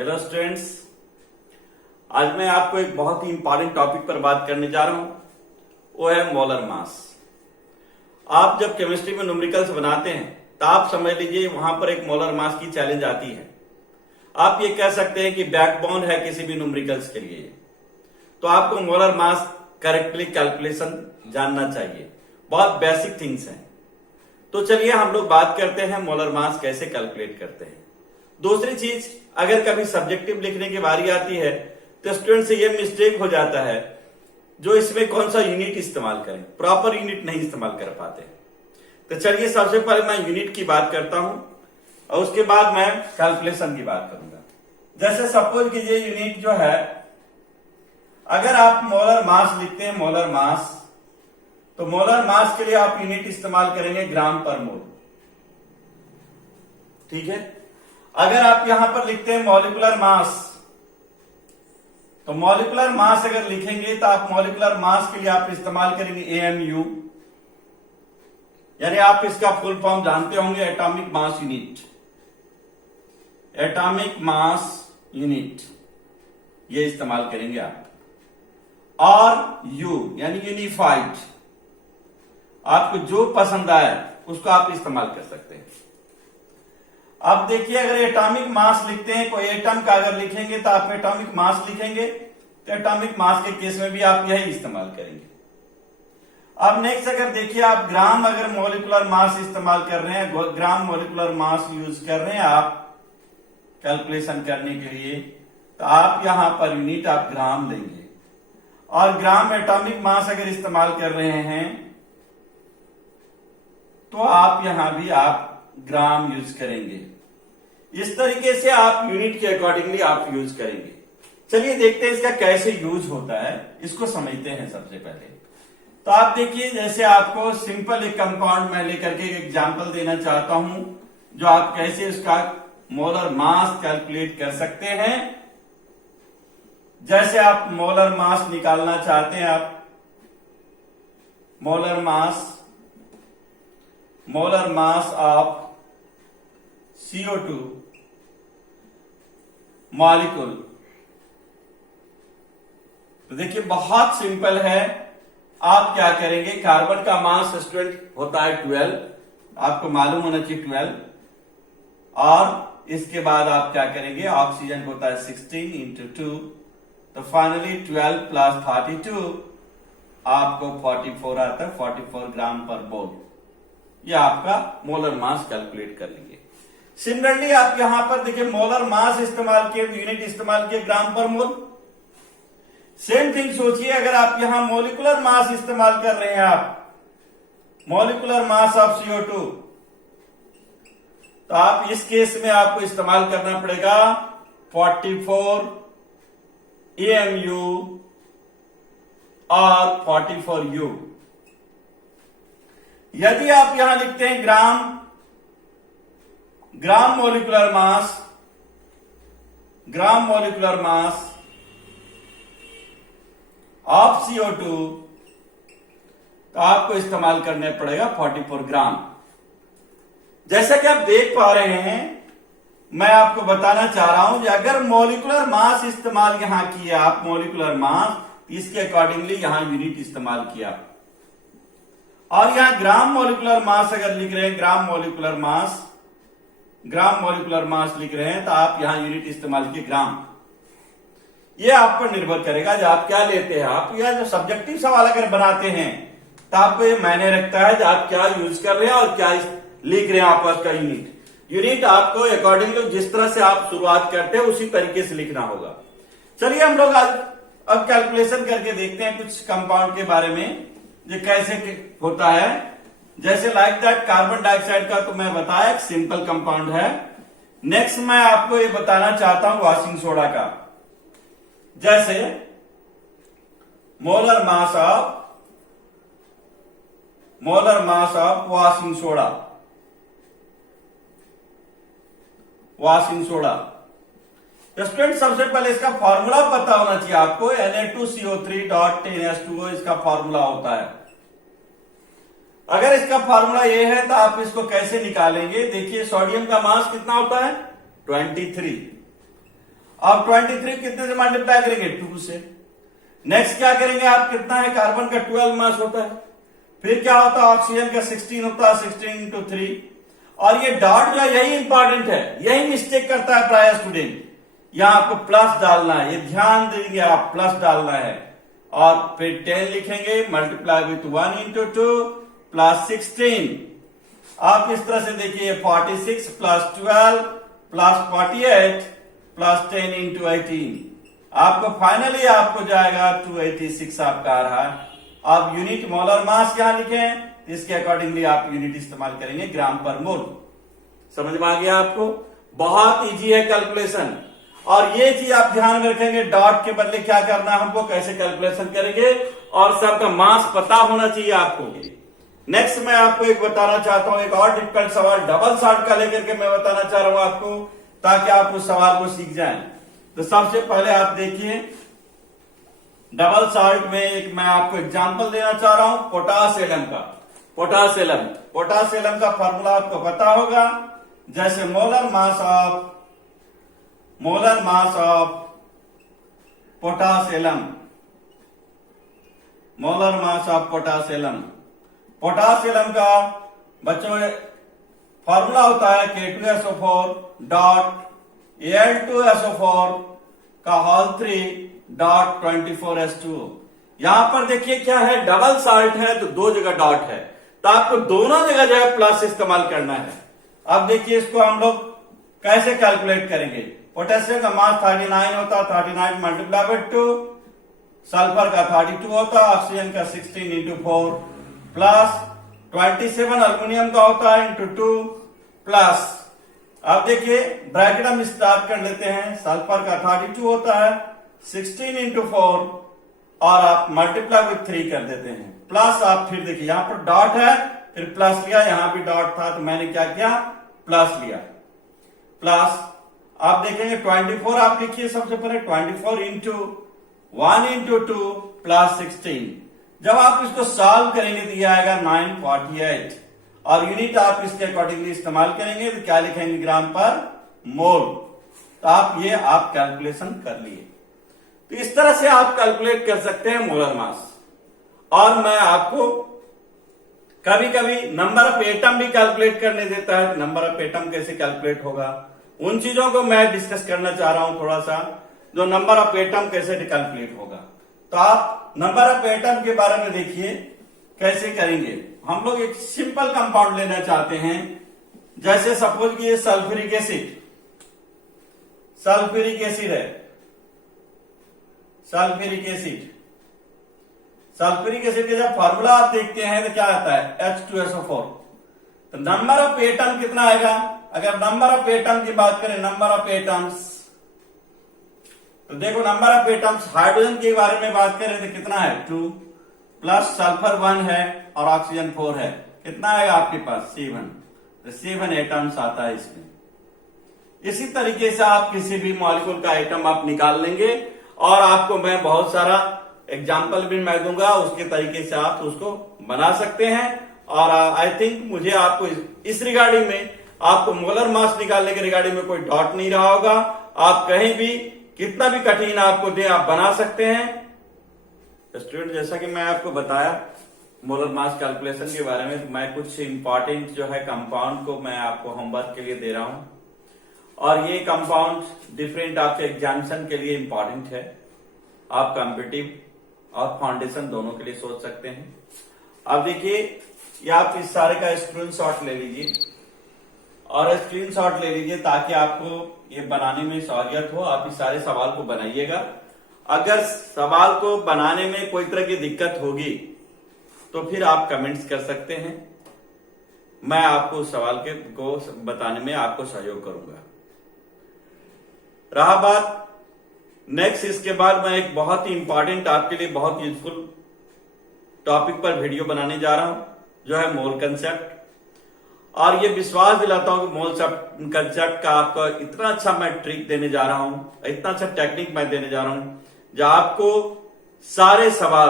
Hello students, आज मैं आपको एक बहुत ही इंपॉर्टेंट टॉपिक पर बात करने जा रहा हूं। वो है मोलर मास। आप जब केमिस्ट्री में न्यूमेरिकल्स बनाते हैं तो आप समझ लीजिए वहां पर एक मोलर मास की चैलेंज आती है। आप ये कह सकते हैं कि बैकबोन है किसी भी न्यूमेरिकल्स के लिए। तो आपको मोलर मास करेक्टली कैलकुलेशन जानना चाहिए। बहुत बेसिक थिंग्स हैं। तो चलिए हम लोग बात करते हैं मोलर मास कैसे कैलकुलेट करते हैं। दूसरी चीज, अगर कभी सब्जेक्टिव लिखने की बारी आती है तो स्टूडेंट से यह मिस्टेक हो जाता है जो इसमें कौन सा यूनिट इस्तेमाल करें, प्रॉपर यूनिट नहीं इस्तेमाल कर पाते। तो चलिए सबसे पहले मैं यूनिट की बात करता हूं और उसके बाद मैं कैलकुलेशन की बात करूंगा। जैसे सपोज कीजिए यूनिट जो है, अगर आप मोलर मास लिखते हैं मोलर मास, तो मोलर मास के लिए आप यूनिट इस्तेमाल करेंगे ग्राम पर मोल। ठीक है। अगर आप यहां पर लिखते हैं मॉलिक्यूलर मास, तो मॉलिक्यूलर मास अगर लिखेंगे तो आप मॉलिक्यूलर मास के लिए आप इस्तेमाल करेंगे एमयू, यानी आप इसका फुल फॉर्म जानते होंगे, atomic mass unit. Atomic mass unit ये इस्तेमाल करेंगे आप। और यू यानी यूनिफाइड, आपको जो पसंद आए उसको आप इस्तेमाल कर सकते हैं। अब देखिए, अगर एटॉमिक मास लिखते हैं, कोई एटम का अगर लिखेंगे तो आप एटॉमिक मास लिखेंगे, तो एटॉमिक मास के केस में भी आप यही इस्तेमाल करेंगे। अब नेक्स्ट अगर देखिए आप ग्राम अगर मॉलिक्यूलर मास इस्तेमाल कर रहे हैं, ग्राम मॉलिक्यूलर मास यूज कर रहे हैं आप कैलकुलेशन करने के लिए, तो आप यहां पर यूनिट आप ग्राम लेंगे। और ग्राम एटॉमिक मास अगर इस्तेमाल कर रहे हैं तो आप यहां भी आप ग्राम यूज करेंगे। इस तरीके से आप यूनिट के अकॉर्डिंगली आप यूज करेंगे। चलिए देखते हैं इसका कैसे यूज होता है, इसको समझते हैं सबसे पहले। तो आप देखिए, जैसे आपको सिंपल एक कंपाउंड मैं लेकर के एक एग्जांपल देना चाहता हूं, जो आप कैसे उसका मोलर मास कैलकुलेट कर सकते हैं। जैसे आप मोलर मास निकालना चाहते हैं, आप molar mass of CO2 molecule. तो देखिए बहुत सिंपल है। आप क्या करेंगे, कार्बन का मास स्टूडेंट होता है 12, आपको मालूम होना चाहिए 12। और इसके बाद आप क्या करेंगे, ऑक्सीजन होता है 16 इंटू 2, तो फाइनली 12 प्लस 32 आपको 44 आता है, 44 ग्राम पर मोल। ये आपका मोलर मास कैलकुलेट कर लेंगे। सिमिलरली आप यहां पर देखिए मोलर मास इस्तेमाल किए, यूनिट इस्तेमाल किए ग्राम पर मोल। सेम थिंग सोचिए, अगर आप यहां मॉलिक्यूलर मास इस्तेमाल कर रहे हैं, आप मॉलिक्यूलर मास ऑफ CO2, तो आप इस केस में आपको इस्तेमाल करना पड़ेगा 44 AMU और 44 U। यदि आप यहां लिखते हैं gram molecular mass of CO2, तो आपको इस्तेमाल करने पड़ेगा 44 ग्राम। जैसा कि आप देख पा रहे हैं, मैं आपको बताना चाह रहा हूं कि अगर मॉलिक्यूलर मास इस्तेमाल यहां किया, आप मॉलिक्यूलर मास, इसके अकॉर्डिंगली यहां यूनिट इस्तेमाल किया। और यहां ग्राम मॉलिक्यूलर मास अगर लिख रहे हैं, ग्राम मॉलिक्यूलर मास लिख रहे हैं, तो आप यहां यूनिट इस्तेमाल किए ग्राम। ये आप पर निर्भर करेगा जो आप क्या लेते हैं। आप यह जो सब्जेक्टिव सवाल अगर बनाते हैं तो आपको ये मायने रखता है जो आप क्या यूज कर रहे हैं और क्या लिख रहे हैं। आपस का यूनिट आपको अकॉर्डिंगली जिस तरह से आप शुरुआत करते हैं उसी तरीके से लिखना होगा। चलिए हम लोग आज अब कैलकुलेशन करके देखते हैं कुछ कंपाउंड के बारे में, ये कैसे होता है। जैसे लाइक दैट कार्बन डाइऑक्साइड का तो मैं बताया, एक सिंपल कंपाउंड है। नेक्स्ट मैं आपको ये बताना चाहता हूं वॉशिंग सोडा का। जैसे molar mass of washing soda. Student सबसे पहले इसका फॉर्मूला पता होना चाहिए आपको। Na2CO3.10H2O इसका फॉर्मूला होता है। अगर इसका फॉर्मूला ये है तो आप इसको कैसे निकालेंगे, देखिए सोडियम का मास कितना होता है 23। अब 23 कितने से मल्टीप्लाई करेंगे? 2 से। नेक्स्ट क्या करेंगे आप? कितना है? कार्बन का 12 मास होता है। फिर क्या होता है? ऑक्सीजन का 16 होता है, 16 into 3। और ये डॉट जो है यही इंपॉर्टेंट है, यही मिस्टेक करता है प्राय स्टूडेंट। यहां आपको प्लस डालना है, ये ध्यान देंगे आप, प्लस डालना है। और फिर 10 लिखेंगे, मल्टीप्लाई विथ 1 into 2 प्लस 16। आप इस तरह से देखिए 46 प्लस 12 प्लस 48 प्लस 10 into 18। आपको फाइनली आपको जाएगा 286 आपका आ रहा है। आप यूनिट मोलर मास यहां लिखें, इसके अकॉर्डिंगली आप यूनिट इस्तेमाल करेंगे ग्राम पर मोल। समझ में आ गया आपको? बहुत इजी है कैलकुलेशन। और ये चीज आप ध्यान में रखेंगे, डॉट के बदले क्या करना है हमको, कैसे कैलकुलेशन करेंगे, और सबका मास पता होना चाहिए आपको। नेक्स्ट मैं आपको एक बताना चाहता हूं, एक और डिफिकल्ट सवाल डबल सॉल्ट का लेकर के मैं बताना चाह रहा हूं आपको, ताकि आप उस सवाल को सीख जाएं। तो सबसे पहले आप देखिए डबल सॉल्ट में एक मैं आपको एग्जांपल देना चाह रहा हूं पोटासियम का। पोटासियम का फॉर्मूला आपको पता होगा, जैसे molar mass of potassium, potassium का बच्चों फॉर्मूला होता है K2SO4 डॉट Al2SO4 का होल 3 डॉट 24H2O। यहां पर देखिए क्या है, डबल सॉल्ट है तो 2 जगह डॉट है, तो आपको दोनों जगह जो है प्लस इस्तेमाल करना है। अब देखिए इसको हम लोग कैसे कैलकुलेट करेंगे। पोटेशियम का मास 39 होता है, 39 मल्टीप्लाई बाय 2, सल्फर का 32 होता है, ऑक्सीजन का 16 into 4 प्लस 27 अल्युमिनियम का होता है into 2 प्लस। अब देखिए ब्रैकेट हम स्टार्ट कर लेते हैं, सल्फर का 32 होता है, 16 into 4 और आप मल्टीप्लाई विथ 3 कर देते हैं, प्लस आप फिर देखिए यहां पर डॉट है, फिर प्लस लिया, यहां भी डॉट था तो मैंने क्या किया, प्लस लिया, प्लस आप देखेंगे 24 आप लिखिए सबसे पहले, 24 into 1 into 2 प्लस 16। जब आप इसको सॉल्व करेंगे तो ये आएगा 948 और यूनिट आप इसके अकॉर्डिंगली इस्तेमाल करेंगे तो क्या लिखेंगे, ग्राम पर मोल। तो आप कैलकुलेशन कर लिए। तो इस तरह से आप कैलकुलेट कर सकते हैं मोलर मास। और मैं आपको कभी कभी नंबर ऑफ एटम भी कैलकुलेट करने देता है। नंबर ऑफ एटम कैसे कैलकुलेट होगा, उन चीजों को मैं डिस्कस करना चाह रहा हूं थोड़ा सा, जो नंबर ऑफ एटम कैसे कैलकुलेट होगा। तो आप नंबर ऑफ एटम के बारे में देखिए कैसे करेंगे। हम लोग एक सिंपल कंपाउंड लेना चाहते हैं, जैसे सपोज कि ये सल्फ्यूरिक एसिड है, सल्फ्यूरिक एसिड के जब फॉर्मूला आप देखते हैं तो क्या आता है, H2SO4। तो नंबर ऑफ एटम कितना आएगा, अगर नंबर ऑफ एटम की बात करें, नंबर ऑफ एटम्स, तो देखो नंबर ऑफ एटम्स हाइड्रोजन के बारे में बात करें तो कितना है, 2 प्लस सल्फर 1 है और ऑक्सीजन 4 है, कितना आएगा आपके पास, 7। तो 7 एटम्स आता है इसमें। इसी तरीके से आप किसी भी मॉलिक्यूल का एटम आप निकाल लेंगे, और आपको मैं बहुत सारा एग्जाम्पल भी मैं दूंगा, उसके तरीके से आप उसको बना सकते हैं। और आई थिंक मुझे आपको इस रिगार्डिंग में, आपको मोलर मास निकालने के रिगार्डिंग में कोई डाउट नहीं रहा होगा। आप कहीं भी कितना भी कठिन आपको दे, आप बना सकते हैं। स्टूडेंट, जैसा कि मैं आपको बताया मोलर मास कैलकुलेशन के बारे में, मैं कुछ इंपॉर्टेंट जो है कंपाउंड को मैं आपको होमवर्क के लिए दे रहा हूं, और ये कंपाउंड डिफरेंट आपके एग्जामिनेशन के लिए इंपॉर्टेंट है। आप कॉम्पिटिटिव और फाउंडेशन दोनों के लिए सोच सकते हैं। अब देखिए, ये आप इस सारे का स्क्रीनशॉट ले लीजिए, और स्क्रीनशॉट ले लीजिए ताकि आपको ये बनाने में सहूलियत हो। आप इस सारे सवाल को बनाइएगा। अगर सवाल को बनाने में कोई तरह की दिक्कत होगी तो फिर आप कमेंट्स कर सकते हैं, मैं आपको उस सवाल को बताने में आपको सहयोग करूंगा। रहा बात नेक्स्ट, इसके बाद मैं एक बहुत ही इंपॉर्टेंट, आपके लिए बहुत यूजफुल टॉपिक पर वीडियो बनाने जा रहा हूं, जो है मोल कंसेप्ट। और ये विश्वास दिलाता हूं कि मोल कंसेप्ट का आपका इतना अच्छा मैं ट्रिक देने जा रहा हूं, इतना अच्छा टेक्निक मैं देने जा रहा हूं, जो आपको सारे सवाल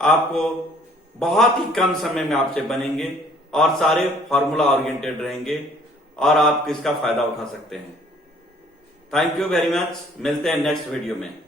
आपको बहुत ही कम समय में आपसे बनेंगे और सारे फॉर्मूला ओरिएंटेड रहेंगे, और आप इसका फायदा उठा सकते हैं। थैंक यू वेरी मच, मिलते हैं नेक्स्ट वीडियो में।